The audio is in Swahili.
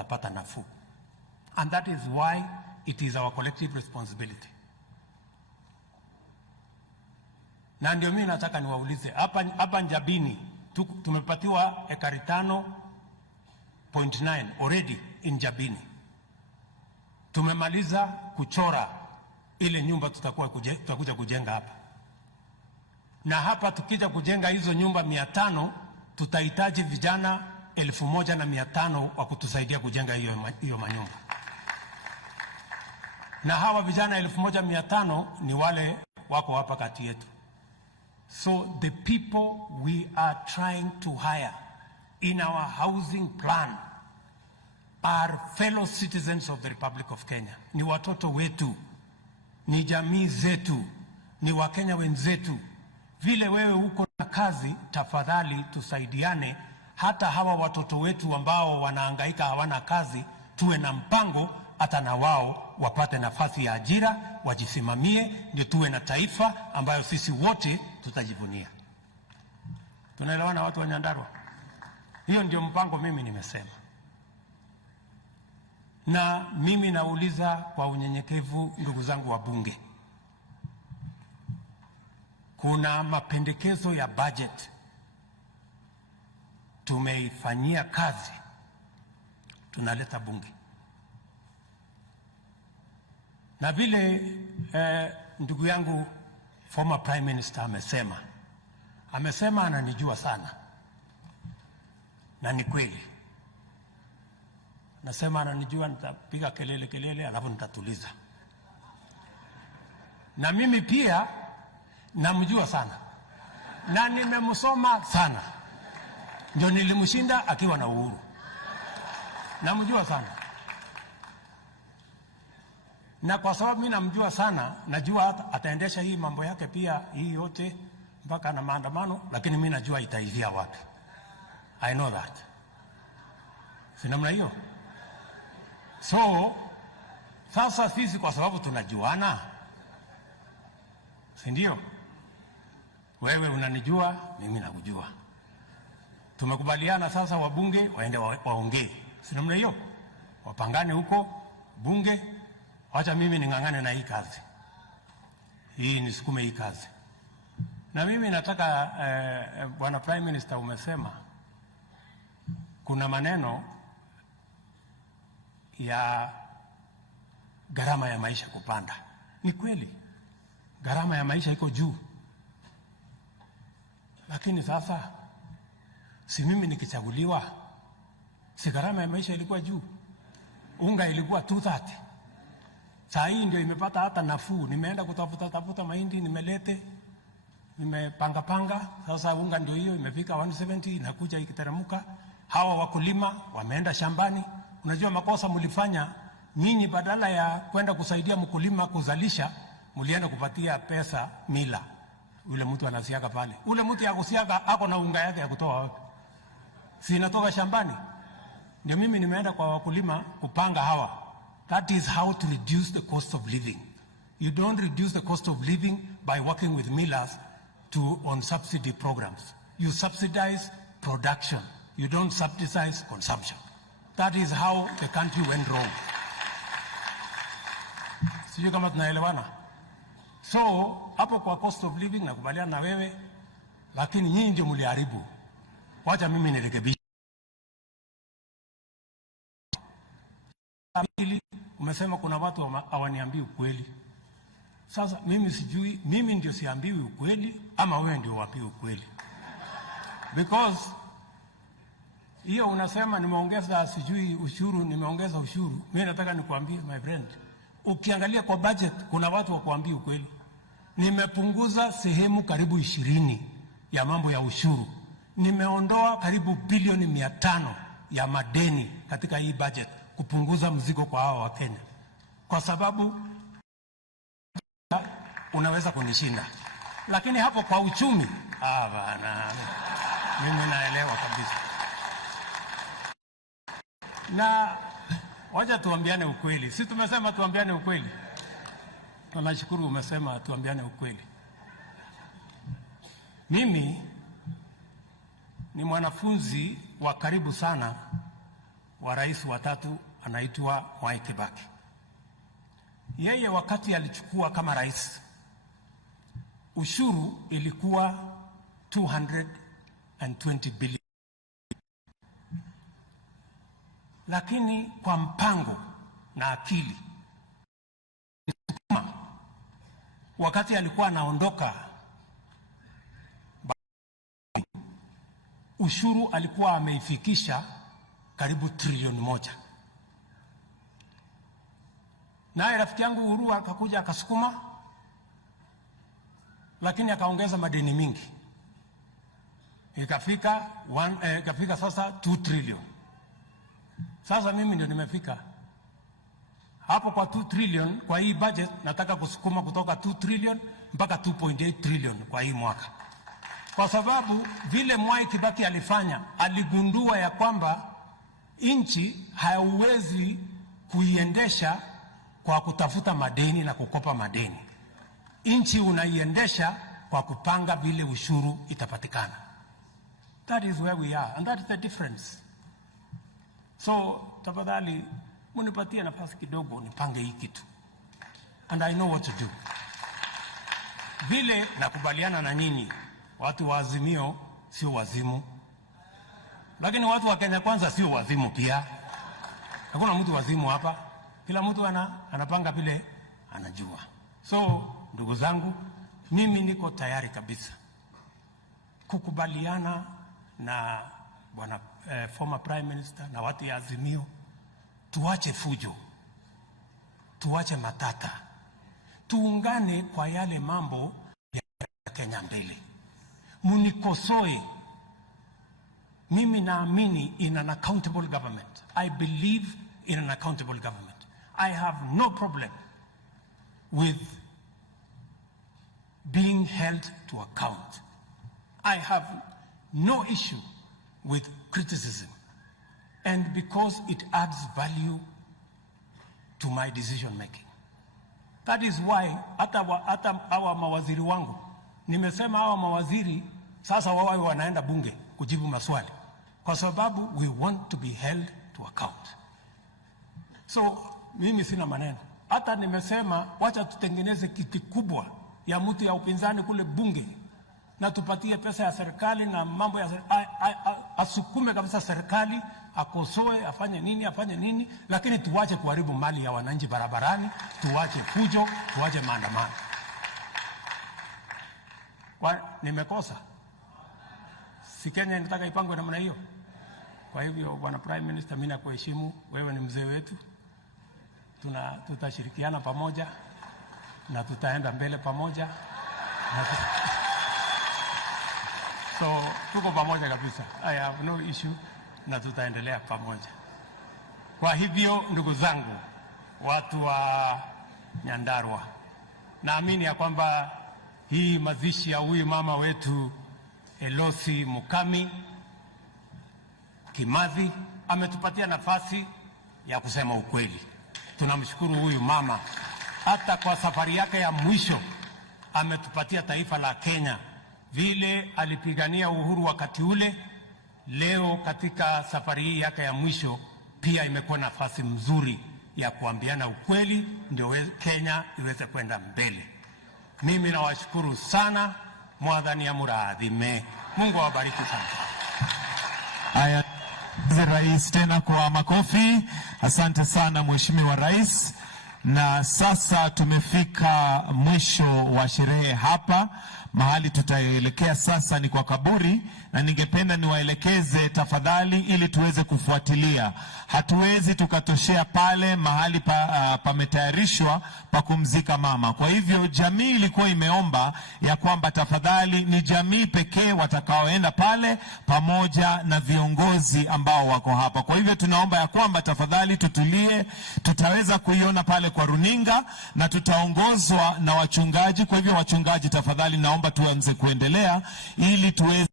watapata nafuu. And that is why it is our collective responsibility. Na ndio mimi nataka niwaulize hapa Njabini tumepatiwa ekari 5.9 already in Njabini. Tumemaliza kuchora ile nyumba tutakuja kujenga hapa. Na hapa tukija kujenga hizo nyumba 500 tutahitaji vijana 1,500 wa kutusaidia kujenga hiyo manyumba. Na hawa vijana 1,500 ni wale wako hapa kati yetu. So the people we are trying to hire in our housing plan are fellow citizens of the Republic of Kenya. Ni watoto wetu, ni jamii zetu, ni Wakenya wenzetu. Vile wewe uko na kazi, tafadhali tusaidiane. Hata hawa watoto wetu ambao wanahangaika hawana kazi, tuwe na mpango hata na wao wapate nafasi ya ajira, wajisimamie, ndio tuwe na taifa ambayo sisi wote tutajivunia. Tunaelewana watu wa Nyandarua? Hiyo ndio mpango mimi nimesema. Na mimi nauliza kwa unyenyekevu, ndugu zangu wa bunge, kuna mapendekezo ya budget tumeifanyia kazi, tunaleta bunge. Na vile ndugu yangu former prime minister amesema ananijua sana, na ni kweli. Nasema ananijua, nitapiga kelele alafu nitatuliza. Na mimi pia namjua sana na nimemsoma sana, ndio nilimshinda akiwa na uhuru. Namjua sana, na kwa sababu mimi namjua sana, najua ataendesha hii mambo yake pia hii yote mpaka na maandamano, lakini mimi najua itaivia wapi. I know that. Si namna hiyo? So sasa sisi kwa sababu tunajuana, si ndio? Wewe unanijua, mimi nakujua. Tumekubaliana sasa wabunge waende waongee. Si namna hiyo? Wapangane huko bunge, acha mimi ningangane na hii kazi. Hii nisukume hii kazi. Na mimi nataka Bwana Prime Minister, umesema kuna maneno ya gharama ya maisha kupanda. Ni kweli, gharama ya maisha iko juu. Lakini sasa, si mimi nikichaguliwa, si gharama ya maisha ilikuwa juu? Unga ilikuwa 230. Saa hii ndio imepata hata nafuu. Nimeenda kutafuta mahindi, nimepanga. Sasa unga ndio hiyo imefika 170, inakuja ikiteremuka. Hawa wakulima wameenda shambani. Unajua makosa mlifanya nyinyi, badala ya kwenda kusaidia mkulima kuzalisha, mlienda kupatia pesa mila. Ule mtu anasiaga pale. Ule mtu ya kusiaga ako na unga yake ya kutoa wapi? Si inatoka shambani. Ndio mimi nimeenda kwa wakulima kupanga hawa. That is how to reduce the cost of living. You don't reduce the cost of living by working with millers on subsidy programs. You subsidize production. You don't subsidize consumption. That is how the country went wrong. Sijui kama tunaelewana. So, hapo kwa cost of living nakubaliana na wewe, lakini nyinyi ndio mliharibu. Wacha mimi nirekebishe. Umesema kuna watu hawaniambii ukweli. Sasa mimi sijui, mimi ndio siambiwi ukweli ama wewe ndio wapi ukweli? Because hiyo unasema nimeongeza sijui ushuru, nimeongeza ushuru. Mimi nataka nikuambie my friend, ukiangalia kwa budget kuna watu wa kuambia ukweli. Nimepunguza sehemu karibu 20 ya mambo ya ushuru. Nimeondoa karibu bilioni 500 ya madeni katika hii budget kupunguza mzigo kwa hao wa Kenya. Kwa sababu unaweza kunishinda. Lakini hapo kwa uchumi, bana, mimi naelewa kabisa. Na wacha tuambiane ukweli. Sisi tumesema tuambiane ukweli. Tunashukuru umesema tuambiane ukweli. Mimi ni mwanafunzi wa karibu sana wa rais wa tatu anaitwa Mwai Kibaki. Yeye wakati alichukua kama rais, ushuru ilikuwa 220 billion. Lakini kwa mpango na akili, wakati alikuwa anaondoka, ushuru alikuwa ameifikisha karibu trilioni 1. Naye rafiki yangu Uhuru akakuja akasukuma, lakini akaongeza madeni mingi, ikafika sasa 2 trillion. Sasa mimi ndio nimefika hapo kwa 2 trillion. Kwa hii budget nataka kusukuma kutoka 2 trillion mpaka 2.8 trillion kwa hii mwaka, kwa sababu vile Mwai Kibaki alifanya, aligundua ya kwamba nchi hauwezi kuiendesha kwa kutafuta madeni na kukopa madeni. Nchi unaiendesha kwa kupanga vile ushuru itapatikana. That is where we are, and that is the difference. So tafadhali munipatie nafasi kidogo nipange hii kitu, and I know what to do. Vile nakubaliana na nyinyi, watu wa Azimio sio wazimu, lakini watu wa Kenya Kwanza sio wazimu pia. Hakuna mtu wazimu hapa, kila mtu anapanga vile anajua. So ndugu zangu, mimi niko tayari kabisa kukubaliana na bwana former prime minister na watu ya Azimio, tuache fujo, tuache matata, tuungane kwa yale mambo ya Kenya mbele. Munikosoe, mimi naamini in an accountable government. I believe in an accountable government. I have no problem with being held to account. I have no issue with criticism, and because it adds value to my decision making. That is why hata hawa mawaziri wangu, nimesema hawa mawaziri sasa wawe wanaenda bunge kujibu maswali, kwa sababu we want to be held to account. So mimi sina maneno. Hata nimesema wacha tutengeneze kiti kubwa ya mtu ya upinzani kule bunge, na tupatie pesa ya serikali na mambo ya asukume kabisa serikali, akosoe, afanye nini, lakini tuwache kuharibu mali ya wananchi barabarani, tuwache fujo, tuwache maandamano. Nimekosa? Si Kenya inataka ipangwe namna hiyo? Kwa hivyo bwana Prime Minister, mimi nakuheshimu, wewe ni mzee wetu. Tutashirikiana pamoja na tutaenda mbele pamoja. So tuko pamoja kabisa. I have no issue, na tutaendelea pamoja. Kwa hivyo ndugu zangu, watu wa Nyandarua, naamini ya kwamba hii mazishi ya huyu mama wetu Elosi Mukami Kimathi ametupatia nafasi ya kusema ukweli. Tunamshukuru huyu mama, hata kwa safari yake ya mwisho ametupatia taifa la Kenya vile alipigania uhuru wakati ule. Leo katika safari hii yake ya mwisho pia imekuwa nafasi mzuri ya kuambiana ukweli, ndio Kenya iweze kwenda mbele. Mimi nawashukuru sana, mwadhani ya muradhime. Mungu awabariki sana. Haya, Rais, tena kwa makofi. Asante sana Mheshimiwa Rais. Na sasa tumefika mwisho wa sherehe hapa. Mahali tutaelekea sasa ni kwa kaburi, na ningependa niwaelekeze tafadhali ili tuweze kufuatilia. Hatuwezi tukatoshea pale mahali pametayarishwa pa kumzika mama. Kwa hivyo jamii ilikuwa imeomba ya kwamba tafadhali ni jamii pekee watakaoenda pale pamoja na viongozi ambao wako hapa. Kwa hivyo tunaomba ya kwamba tafadhali tutulie. Tutaweza kuiona pale kwa runinga na tutaongozwa na wachungaji. Kwa hivyo wachungaji, tafadhali naomba tuanze kuendelea ili tuweze